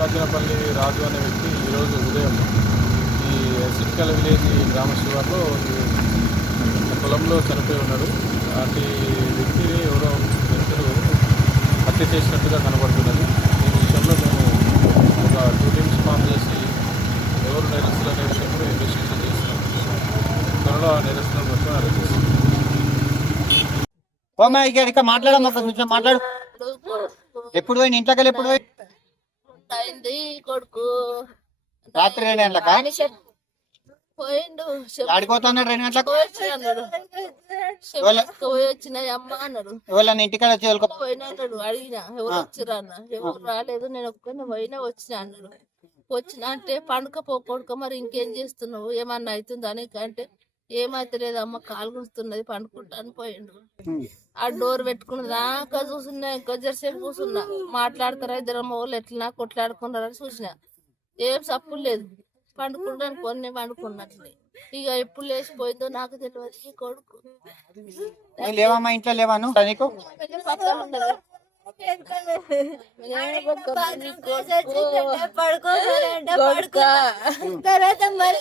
మల్లికార్జునపల్లి రాజు అనే వ్యక్తి ఈరోజు ఉదయం ఈ సిటికల్ విలేజ్ గ్రామ శివార్లో పొలంలో చనిపోయి ఉన్నాడు. అలాంటి వ్యక్తిని ఎవరో వ్యక్తులు హత్య చేసినట్టుగా కనబడుతున్నది. ఈ విషయంలో మేము ఒక 2 టీమ్స్ ఫామ్ చేసి ఎవరు నేరస్తులు అనే విషయంలో ఇన్వెస్టిగేషన్ చేస్తున్నాం. త్వరలో ఆ నేరస్తులను మొత్తం అరెస్ట్ చేస్తున్నాం. మాట్లాడు. ఎప్పుడు పోయి ఇంట్లోకి ఎప్పుడు పోయి అయింది కొడుకు రాత్రి 2 గంటలకా పోయిండు. ఆడిపోతున్నాడు 2 గంటలకు పోయి వచ్చినాయి అమ్మ అన్నాడు. ఎవరన్నా ఇంటికాడ వచ్చి పోయినా అన్నాడు. అడిగినా ఎవరు వచ్చిరా అన్న. ఎవరు రాలేదు, నేను ఒక్కనే పోయినా వచ్చినా అన్నాడు. వచ్చినా అంటే పండుకపో కొడుక, మరి ఇంకేం చేస్తున్నావు, ఏమన్నా అవుతుందని అంటే ఏమైతలేదు అమ్మ, కాలు గుంచుతున్నది, పండుకుంటాను పోయిండు. ఆ డోర్ పెట్టుకున్న దాకా చూస్తున్నా, ఇంకొంచెంసేపు కూర్చున్నా. మాట్లాడతారా ఇద్దరు వాళ్ళు ఎట్లా కొట్లాడుకున్నారని చూసినా. ఏం సప్పులు లేదు, పండుకుంటాను కొన్ని పండుకున్నట్లే. ఇక ఎప్పుడు లేచిపోయిందో నాకు తెలియదు. కొడుకు లేవమ్మా, ఇంట్లో లేవాను పక్కన ఉండదు. తర్వాత మరి